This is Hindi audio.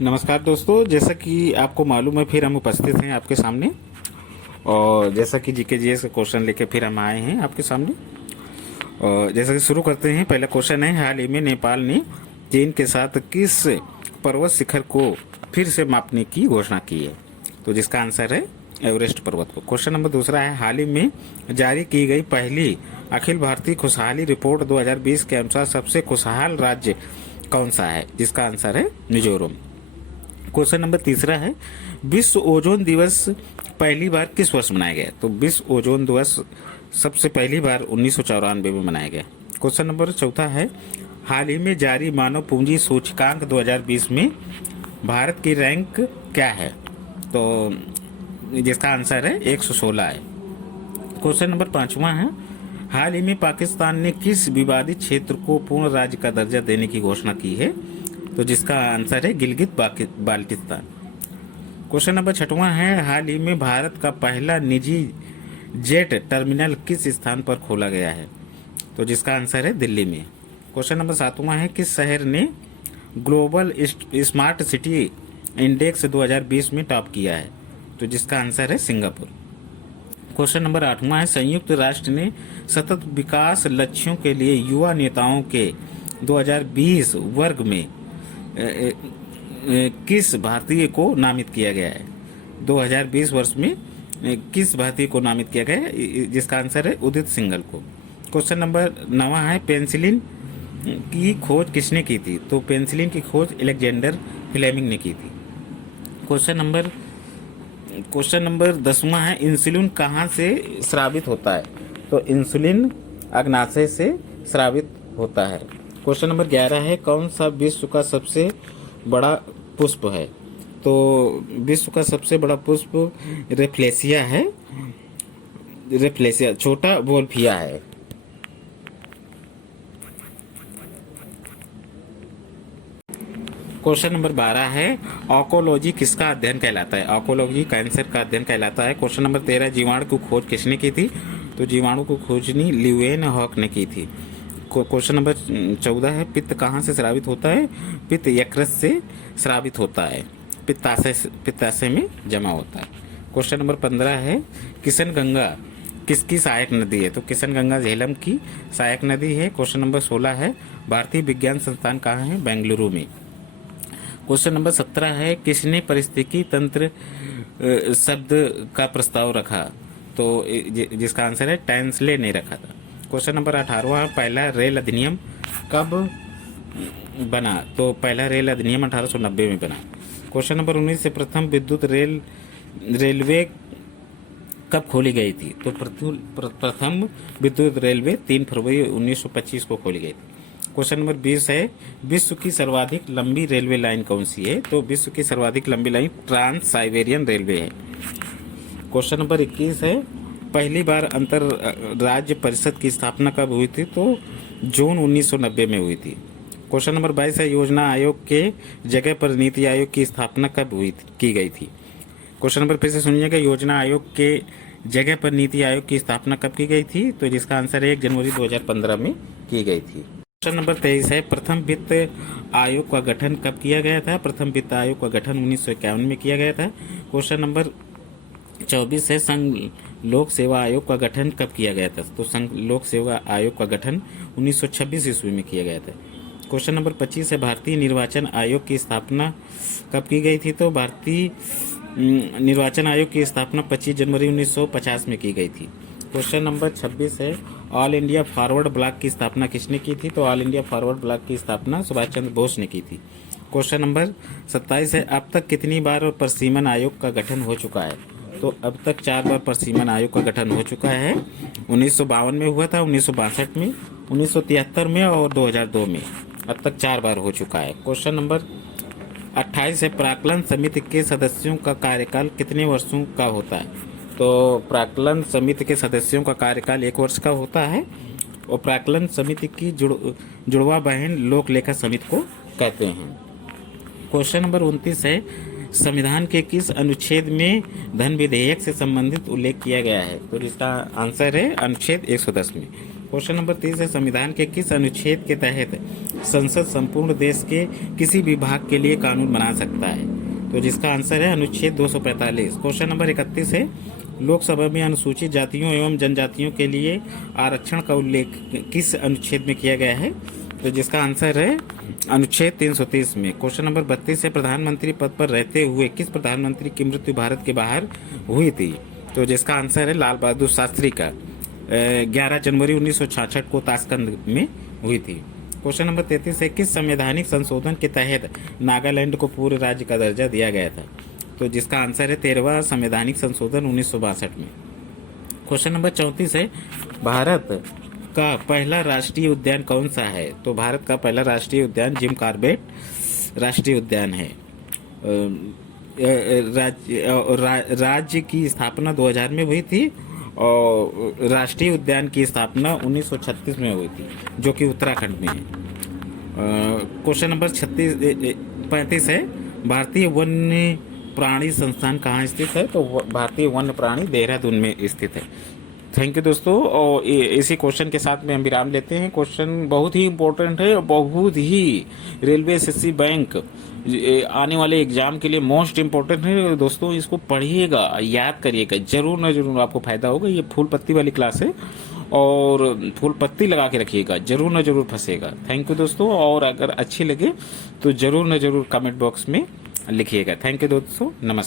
नमस्कार दोस्तों, जैसा कि आपको मालूम है फिर हम उपस्थित हैं आपके सामने। और जैसा कि जीके जीएस का क्वेश्चन लेके फिर हम आए हैं आपके सामने। और जैसा कि शुरू करते हैं, पहला क्वेश्चन है, हाल ही में नेपाल ने चीन के साथ किस पर्वत शिखर को फिर से मापने की घोषणा की है? तो जिसका आंसर है एवरेस्ट पर्वत को। क्वेश्चन नंबर दूसरा है, हाल ही में जारी की गई पहली अखिल भारतीय खुशहाली रिपोर्ट 2020 के अनुसार सबसे खुशहाल राज्य कौन सा है? जिसका आंसर है मिजोरम। क्वेश्चन नंबर तीसरा है, विश्व ओजोन दिवस पहली बार किस वर्ष मनाया गया? तो विश्व ओजोन दिवस सबसे पहली बार 1994 में मनाया गया। क्वेश्चन नंबर चौथा है, हाल ही में जारी मानव पूंजी सूचकांक 2020 में भारत की रैंक क्या है? तो जिसका आंसर है 116 है। क्वेश्चन नंबर पांचवा है, हाल ही में पाकिस्तान ने किस विवादित क्षेत्र को पूर्ण राज्य का दर्जा देने की घोषणा की है? तो जिसका आंसर है गिलगित बाल्टिस्तान। क्वेश्चन नंबर छठवां है, हाल ही में भारत का पहला निजी जेट टर्मिनल किस स्थान पर खोला गया है? तो जिसका आंसर है दिल्ली में। क्वेश्चन नंबर सातवां है, किस शहर ने ग्लोबल स्मार्ट सिटी इंडेक्स 2020 में टॉप किया है? तो जिसका आंसर है सिंगापुर। क्वेश्चन नंबर आठवां है, संयुक्त राष्ट्र ने सतत विकास लक्ष्यों के लिए युवा नेताओं के 2020 वर्ग में किस भारतीय को नामित किया गया है? 2020 वर्ष में किस भारतीय को नामित किया गया है? जिसका आंसर है उदित सिंघल को। क्वेश्चन नंबर 9 है, पेंसिलिन की खोज किसने की थी? तो पेंसिलिन की खोज अलेक्जेंडर फ्लेमिंग ने की थी। क्वेश्चन नंबर 10वां है, इंसुलिन कहाँ से स्रावित होता है? तो इंसुलिन अग्नाशय से स्रावित होता है। क्वेश्चन नंबर 11 है, कौन सा विश्व का सबसे बड़ा पुष्प है? तो विश्व का सबसे बड़ा पुष्प रेफ्लेसिया है। रेफ्लेसिया छोटा वोल्फिया है। क्वेश्चन नंबर 12 है, ऑकोलॉजी किसका अध्ययन कहलाता है? ऑकोलॉजी कैंसर का अध्ययन कहलाता है। क्वेश्चन नंबर 13, जीवाणु की खोज किसने की थी? तो जीवाणु को खोजनी लिवेन हॉक ने की थी। क्वेश्चन नंबर 14 है, पित्त कहाँ से स्रावित होता है? पित्त यकृत से स्रावित होता है, पित्ताशय में जमा होता है। क्वेश्चन नंबर 15 है, किशन गंगा किसकी सहायक नदी है? तो किशन गंगा झेलम की सहायक नदी है। क्वेश्चन नंबर 16 है, भारतीय विज्ञान संस्थान कहाँ है? बेंगलुरु में। क्वेश्चन नंबर 17 है, किसने पारिस्थितिकी तंत्र शब्द का प्रस्ताव रखा? तो जिसका आंसर है टैंसले ने रखा था। क्वेश्चन नंबर 18, पहला रेल अधिनियम कब बना? तो पहला रेल अधिनियम 1890 में बना। क्वेश्चन नंबर 19 से, प्रथम विद्युत रेलवे कब खोली गई थी? तो प्रथम विद्युत रेलवे 3 फरवरी 1925 को खोली गई थी। क्वेश्चन नंबर 20 है, विश्व की सर्वाधिक लंबी रेलवे लाइन कौन सी है? तो विश्व की सर्वाधिक लंबी लाइन ट्रांस साइबेरियन रेलवे है। क्वेश्चन नंबर 21 है, पहली बार अंतर राज्य परिषद की स्थापना कब हुई थी? तो जून 1990 में हुई थी। क्वेश्चन नंबर 22 है, योजना आयोग के जगह पर नीति आयोग की स्थापना कब की गई थी? क्वेश्चन नंबर फिर से सुनिएगा, योजना आयोग के जगह पर नीति आयोग की स्थापना कब की गई थी? तो जिसका आंसर है 1 जनवरी 2015 में की गई थी। क्वेश्चन नंबर 23 है, प्रथम वित्त आयोग का गठन कब किया गया था? प्रथम वित्त आयोग का गठन 1951 में किया गया था। क्वेश्चन नंबर 24 है, संघ लोक सेवा आयोग का गठन कब किया गया था? तो संघ लोक सेवा आयोग का गठन 1926 ईस्वी में किया गया था। क्वेश्चन नंबर 25 है, भारतीय निर्वाचन आयोग की स्थापना कब की गई थी? तो भारतीय निर्वाचन आयोग की स्थापना 25 जनवरी 1950 में की गई थी। क्वेश्चन नंबर 26 है, ऑल इंडिया फॉरवर्ड ब्लॉक की स्थापना किसने की थी? तो ऑल इंडिया फॉरवर्ड ब्लॉक की स्थापना सुभाष चंद्र बोस ने की थी। क्वेश्चन नंबर 27 है, अब तक कितनी बार प्रसीमन आयोग का गठन हो चुका है? तो अब तक 4 बार प्रसीमन आयोग का गठन हो चुका है। 1952 में हुआ था, 1962 में, 1973 में और 2002 में। अब तक 4 बार हो चुका है। क्वेश्चन नंबर 28 है, प्राक्कलन समिति के सदस्यों का कार्यकाल कितने वर्षों का होता है? तो प्राक्कलन समिति के सदस्यों का कार्यकाल 1 वर्ष का होता है। और प्राक्कलन समिति की जुड़वा बहन लोक लेखा समिति को कहते हैं। क्वेश्चन नंबर 29 है, संविधान के किस अनुच्छेद में धन विधेयक से संबंधित उल्लेख किया गया है? तो जिसका आंसर है अनुच्छेद 110 में। क्वेश्चन नंबर 30 है, संविधान के किस अनुच्छेद के तहत संसद संपूर्ण देश के किसी भी भाग के लिए कानून बना सकता है? तो जिसका आंसर है अनुच्छेद 245। क्वेश्चन नंबर 31 है, लोकसभा में अनुसूचित जातियों एवं जनजातियों के लिए आरक्षण का उल्लेख किस अनुच्छेद में किया गया है? तो जिसका आंसर है अनुच्छेद 330 में। क्वेश्चन नंबर 32 है, प्रधानमंत्री पद पर रहते हुए किस प्रधानमंत्री की मृत्यु भारत के बाहर हुई थी? तो जिसका आंसर है लाल बहादुर शास्त्री का 11 जनवरी 1966 को ताशकंद में हुई थी। क्वेश्चन नंबर 33 है, किस संवैधानिक संशोधन के तहत नागालैंड को पूर्व राज्य का दर्जा दिया गया था? तो जिसका आंसर है 13वां संवैधानिक संशोधन 1962 में। क्वेश्चन नंबर 34 है, भारत का पहला राष्ट्रीय उद्यान कौन सा है? तो भारत का पहला राष्ट्रीय उद्यान जिम कॉर्बेट राष्ट्रीय उद्यान है। राज्य की स्थापना 2000 में हुई थी और राष्ट्रीय उद्यान की स्थापना 1936 में हुई थी, जो कि उत्तराखंड में है। क्वेश्चन नंबर 35 है, भारतीय वन्य प्राणी संस्थान कहाँ स्थित है? तो भारतीय वन्य प्राणी देहरादून में स्थित है। थैंक यू दोस्तों, और इसी क्वेश्चन के साथ में हम विराम लेते हैं। क्वेश्चन बहुत ही इम्पोर्टेंट है, बहुत ही रेलवे एसएससी बैंक आने वाले एग्जाम के लिए मोस्ट इम्पोर्टेंट है दोस्तों। इसको पढ़िएगा, याद करिएगा, जरूर ना जरूर आपको फायदा होगा। ये फूल पत्ती वाली क्लास है और फूल पत्ती लगा के रखिएगा, जरूर ना जरूर फंसेगा। थैंक यू दोस्तों, और अगर अच्छी लगे तो जरूर ना जरूर कमेंट बॉक्स में लिखिएगा। थैंक यू दोस्तों, नमस्कार।